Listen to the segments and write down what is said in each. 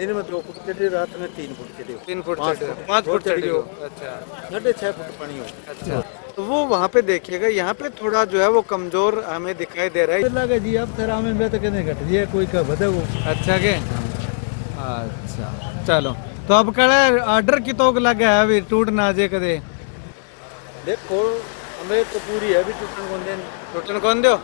दिन में 2 फुट चढ़ी, रात में 3 फुट चढ़ी। 3 फुट 5 चढ़ी, फुट 5 फुट चढ़ी चढ़ी हो। हो। अच्छा 6.5 फुट पानी हो। अच्छा। तो वो वहाँ पे देखिएगा, यहाँ पे थोड़ा जो है वो कमजोर हमें दिखाई दे रहा है। लगे जी अब फिर हमें मैं तो कहने घट जी कोई का बदे वो। अच्छा के अच्छा चलो। तो अब कड़े ऑर्डर की तो लगा है अभी टूट ना जे कदे देखो हमें तो पूरी है अभी टूटन को टूटन कौन दो।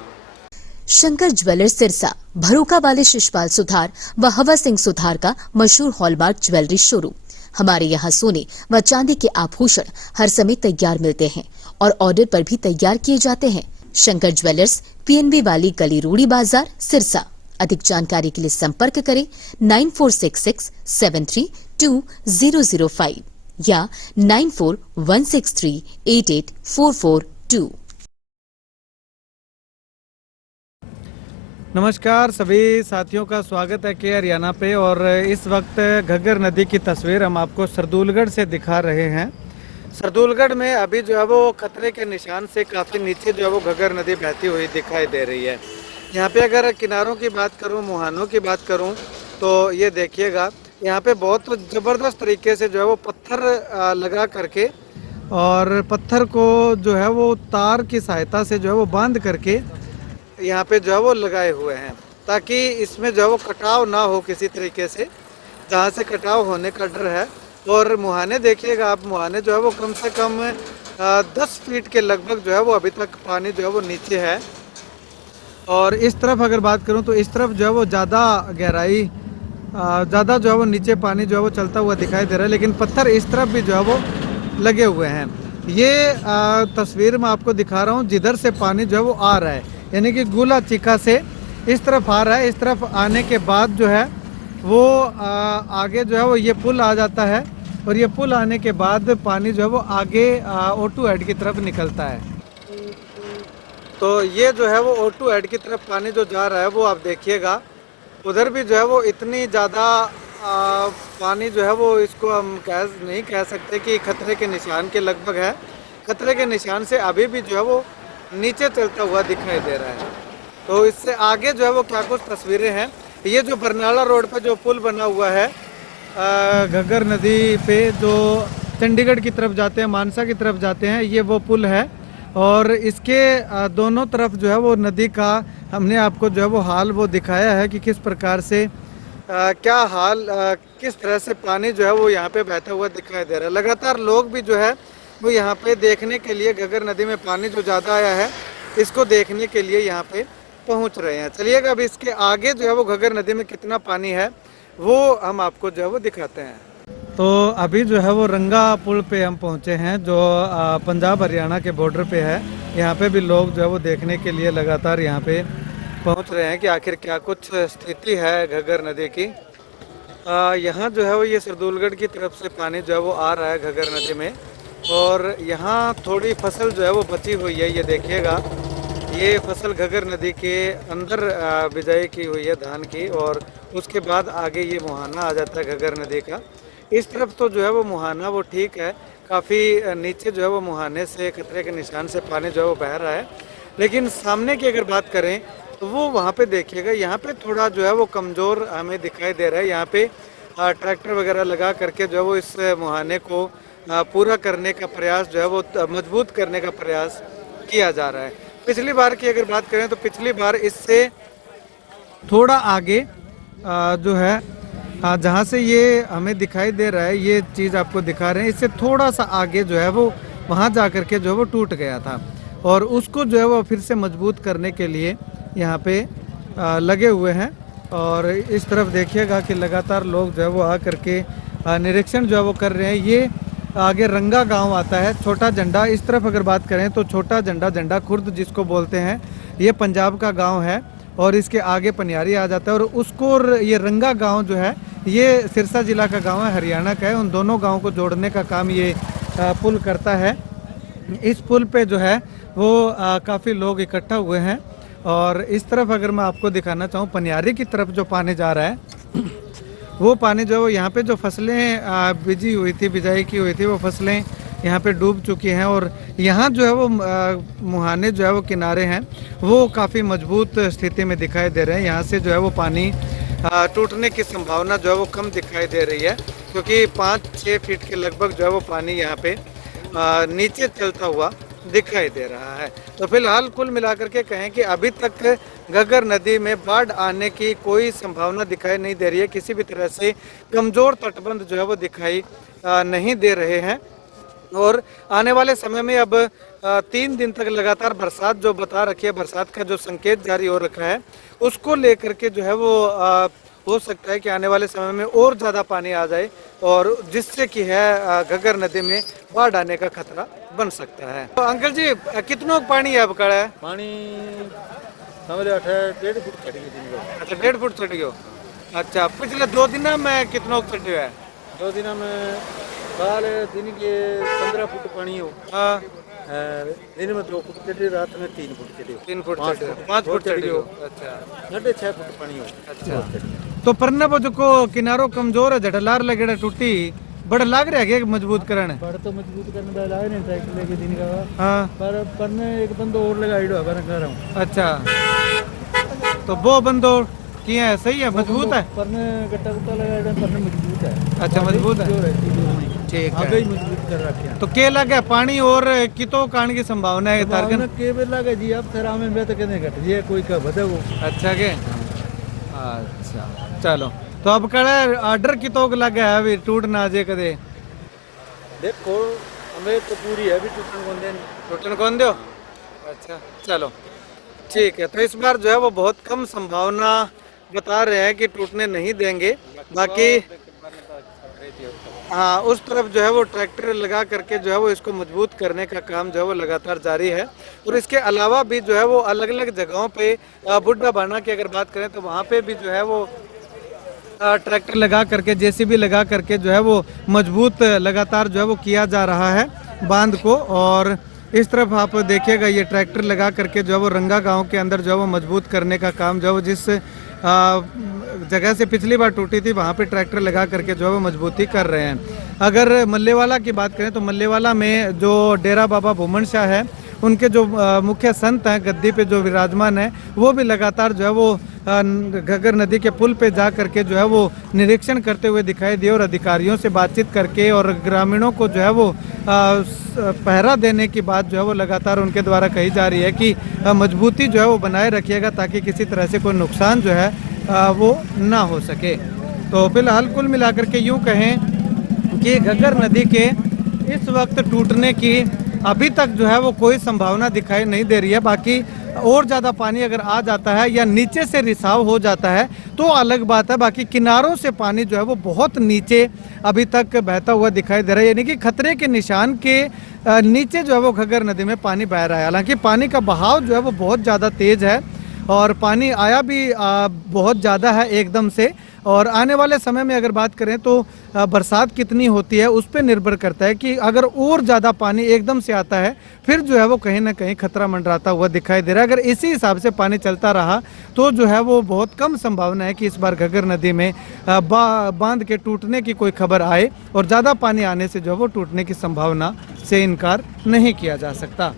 शंकर ज्वेलर्स सिरसा भरोका वाले शिशपाल सुधार व हवा सिंह सुधार का मशहूर हॉलमार्क ज्वेलरी शोरूम। हमारे यहाँ सोने व चांदी के आभूषण हर समय तैयार मिलते हैं और ऑर्डर पर भी तैयार किए जाते हैं। शंकर ज्वेलर्स पीएनबी वाली गली रूड़ी बाजार सिरसा। अधिक जानकारी के लिए संपर्क करें 9466732005 या 9416388442। नमस्कार सभी साथियों का स्वागत है के हरियाणा पे। और इस वक्त घग्गर नदी की तस्वीर हम आपको सरदूलगढ़ से दिखा रहे हैं। सरदूलगढ़ में अभी जो है वो खतरे के निशान से काफ़ी नीचे जो है वो घग्गर नदी बहती हुई दिखाई दे रही है। यहाँ पे अगर किनारों की बात करूँ, मुहानों की बात करूँ, तो ये देखिएगा यहाँ पे बहुत ज़बरदस्त तरीके से जो है वो पत्थर लगा करके और पत्थर को जो है वो तार की सहायता से जो है वो बांध करके यहाँ पे जो है वो लगाए हुए हैं, ताकि इसमें जो है वो कटाव ना हो किसी तरीके से, जहाँ से कटाव होने का डर है। और मुहाने देखिएगा आप, मुहाने जो है वो कम से कम 10 फीट के लगभग जो है वो अभी तक पानी जो है वो नीचे है। और इस तरफ अगर बात करूँ तो इस तरफ जो है वो ज़्यादा गहराई, ज़्यादा जो है वो नीचे पानी जो है वो चलता हुआ दिखाई दे रहा है, लेकिन पत्थर इस तरफ भी जो है वो लगे हुए हैं। ये तस्वीर मैं आपको दिखा रहा हूँ जिधर से पानी जो है वो आ रहा है, यानी कि गुला चिका से इस तरफ आ रहा है। इस तरफ आने के बाद जो है वो आगे जो है वो ये पुल आ जाता है और ये पुल आने के बाद पानी जो है वो आगे O2 हेड की तरफ निकलता है। तो ये जो है वो O2 हेड की तरफ पानी जो जा रहा है वो आप देखिएगा, उधर भी जो है वो इतनी ज़्यादा पानी जो है वो इसको हम नहीं कह सकते कि खतरे के निशान के लगभग है। खतरे के निशान से अभी भी जो है वो नीचे चलता हुआ दिखाई दे रहा है। तो इससे आगे जो है वो क्या कुछ तस्वीरें हैं। ये जो बरनाला रोड पे जो पुल बना हुआ है घग्गर नदी पे, जो चंडीगढ़ की तरफ जाते हैं, मानसा की तरफ जाते हैं, ये वो पुल है। और इसके दोनों तरफ जो है वो नदी का हमने आपको जो है वो हाल वो दिखाया है कि किस प्रकार से क्या हाल, किस तरह से पानी जो है वो यहाँ पे बहता हुआ दिखाई दे रहा है। लगातार लोग भी जो है वो यहाँ पे देखने के लिए, घग्गर नदी में पानी जो ज़्यादा आया है इसको देखने के लिए यहाँ पे पहुँच रहे हैं। चलिएगा अब इसके आगे जो है वो घग्गर नदी में कितना पानी है वो हम आपको जो है वो दिखाते हैं। तो अभी जो है वो रंगा पुल पे हम पहुँचे हैं, जो पंजाब हरियाणा के बॉर्डर पे है। यहाँ पे भी लोग जो है वो देखने के लिए लगातार यहाँ पे पहुँच रहे हैं कि आखिर क्या कुछ स्थिति है घग्गर नदी की। यहाँ जो है वो ये सरदूलगढ़ की तरफ से पानी जो है वो आ रहा है घग्गर नदी में। और यहाँ थोड़ी फसल जो है वो बची हुई है, ये देखिएगा, ये फसल घग्गर नदी के अंदर बिजाई की हुई है धान की। और उसके बाद आगे ये मुहाना आ जाता है घग्गर नदी का। इस तरफ तो जो है वो मुहाना वो ठीक है, काफ़ी नीचे जो है वो मुहाने से खतरे के निशान से पानी जो है वो बह रहा है। लेकिन सामने की अगर बात करें तो वो वहाँ पे देखिएगा, यहाँ पे थोड़ा जो है वो कमज़ोर हमें दिखाई दे रहा है। यहाँ पे ट्रैक्टर वगैरह लगा करके जो है वो इस मुहाने को पूरा करने का प्रयास जो है वो मजबूत करने का प्रयास किया जा रहा है। पिछली बार की अगर बात करें तो पिछली बार इससे थोड़ा आगे जो है जहाँ से ये हमें दिखाई दे रहा है, ये चीज़ आपको दिखा रहे हैं, इससे थोड़ा सा आगे जो है वो वहाँ जा कर के जो है वो टूट गया था। और उसको जो है वो फिर से मजबूत करने के लिए यहाँ पे लगे हुए हैं। और इस तरफ देखिएगा कि लगातार लोग जो है वो आ करके निरीक्षण जो है वो कर रहे हैं। ये आगे रंगा गांव आता है, छोटा झंडा। इस तरफ अगर बात करें तो छोटा झंडा, झंडा खुर्द जिसको बोलते हैं, ये पंजाब का गांव है। और इसके आगे पनियारी आ जाता है। और उसको ये रंगा गांव जो है ये सिरसा जिला का गांव है, हरियाणा का है। उन दोनों गांवों को जोड़ने का काम ये पुल करता है। इस पुल पे जो है वो काफ़ी लोग इकट्ठा हुए हैं। और इस तरफ अगर मैं आपको दिखाना चाहूँ, पनियारी की तरफ जो पानी जा रहा है वो पानी जो यहाँ पे जो फसलें बिजी हुई थी, बिजाई की हुई थी, वो फसलें यहाँ पे डूब चुकी हैं। और यहाँ जो है वो मुहाने जो है वो किनारे हैं वो काफ़ी मजबूत स्थिति में दिखाई दे रहे हैं। यहाँ से जो है वो पानी टूटने की संभावना जो है वो कम दिखाई दे रही है, क्योंकि 5-6 फीट के लगभग जो है वो पानी यहाँ पे नीचे चलता हुआ दिखाई दे रहा है। तो फिलहाल कुल मिलाकर के कहें कि अभी तक घग्गर नदी में बाढ़ आने की कोई संभावना दिखाई नहीं दे रही है। किसी भी तरह से कमज़ोर तटबंध जो है वो दिखाई नहीं दे रहे हैं। और आने वाले समय में अब 3 दिन तक लगातार बरसात जो बता रखी है, बरसात का जो संकेत जारी हो रखा है, उसको लेकर के जो है वो हो सकता है कि आने वाले समय में और ज़्यादा पानी आ जाए और जिससे कि है घग्गर नदी में बाढ़ आने का खतरा बन सकता है। तो अंकल जी कितनों पानी है अब कड़ा है? पानी समझ 1.5 फुट चढ़ गई दिन को। अच्छा 1.5 फुट चढ़ गयो। अच्छा पिछले 2 दिन में कितनों चढ़ है? 2 दिन में काल दिन के 15 फुट पानी हो, हाँ दिन में 2 फुट चढ़ी, रात में 3 फुट चढ़ी, 3 फुट 5 फुट चढ़ गयो। गयो। अच्छा 6.5 फुट पानी हो। अच्छा तो परना जो किनारो कमजोर है, झटलार लगेड़ा टूटी बड़ा लाग रहा है मजबूत करने? बड़ तो मजबूत करने वाला लागे नहीं ट्रैक्टर लेके दिन का। हाँ पर ने एक बंदो और लगाई दो कर रहा हूं। अच्छा तो वो बंदो किया है, सही है, मजबूत है? पर ने गट्टा गुट्टा लगाई दो, पर ने मजबूत है। अच्छा मजबूत है, जो रहती है ठीक आगे है। ही मजबूत कर रखे हैं। तो के लगे पानी और कितो कान की संभावना है तारगन? के बेर लागे जी अब थरा में बे तो कहने घट जी कोई का बदे वो। अच्छा के अच्छा चलो तो अब कड़ा ऑर्डर कितो लगे है अभी टूट ना जे कदे? देखो हमें तो पूरी है, अभी टूटन कौन दो? अच्छा चलो ठीक है। तो इस बार जो है वो बहुत कम संभावना बता रहे हैं कि टूटने नहीं देंगे। बाकी हाँ उस तरफ जो है वो ट्रैक्टर लगा करके जो है वो इसको मजबूत करने का काम जो है वो लगातार जारी है। और इसके अलावा भी जो है वो अलग अलग जगहों पे बुड्ढा बाना की अगर बात करें तो वहाँ पे भी जो है वो ट्रैक्टर लगा करके जेसीबी लगा करके जो है वो मजबूत लगातार जो है वो किया जा रहा है बांध को। और इस तरफ आप देखिएगा ये ट्रैक्टर लगा करके जो है वो रंगा गांव के अंदर जो है वो मजबूत करने का काम जो है वो जिस जगह से पिछली बार टूटी थी वहाँ पे ट्रैक्टर लगा करके जो है वो मजबूती कर रहे हैं। अगर मल्लेवाला की बात करें तो मल्लेवाला में जो डेरा बाबा भूमन शाह है उनके जो मुख्य संत हैं गद्दी पे जो विराजमान है, वो भी लगातार जो है वो घग्गर नदी के पुल पे जा करके जो है वो निरीक्षण करते हुए दिखाई दिए और अधिकारियों से बातचीत करके और ग्रामीणों को जो है वो पहरा देने की बात जो है वो लगातार उनके द्वारा कही जा रही है कि मजबूती जो है वो बनाए रखिएगा ताकि किसी तरह से कोई नुकसान जो है वो ना हो सके। तो फिलहाल कुल मिलाकर के यूँ कहें कि घग्गर नदी के इस वक्त टूटने की अभी तक जो है वो कोई संभावना दिखाई नहीं दे रही है। बाकी और ज़्यादा पानी अगर आ जाता है या नीचे से रिसाव हो जाता है तो अलग बात है। बाकी किनारों से पानी जो है वो बहुत नीचे अभी तक बहता हुआ दिखाई दे रहा है, यानी कि खतरे के निशान के नीचे जो है वो घग्गर नदी में पानी बह रहा है। हालांकि पानी का बहाव जो है वो बहुत ज़्यादा तेज है और पानी आया भी बहुत ज़्यादा है एकदम से। और आने वाले समय में अगर बात करें तो बरसात कितनी होती है उस पर निर्भर करता है कि अगर और ज़्यादा पानी एकदम से आता है फिर जो है वो कहीं ना कहीं खतरा मंडराता हुआ दिखाई दे रहा है। अगर इसी हिसाब से पानी चलता रहा तो जो है वो बहुत कम संभावना है कि इस बार घग्गर नदी में बांध के टूटने की कोई खबर आए और ज़्यादा पानी आने से जो है वो टूटने की संभावना से इनकार नहीं किया जा सकता।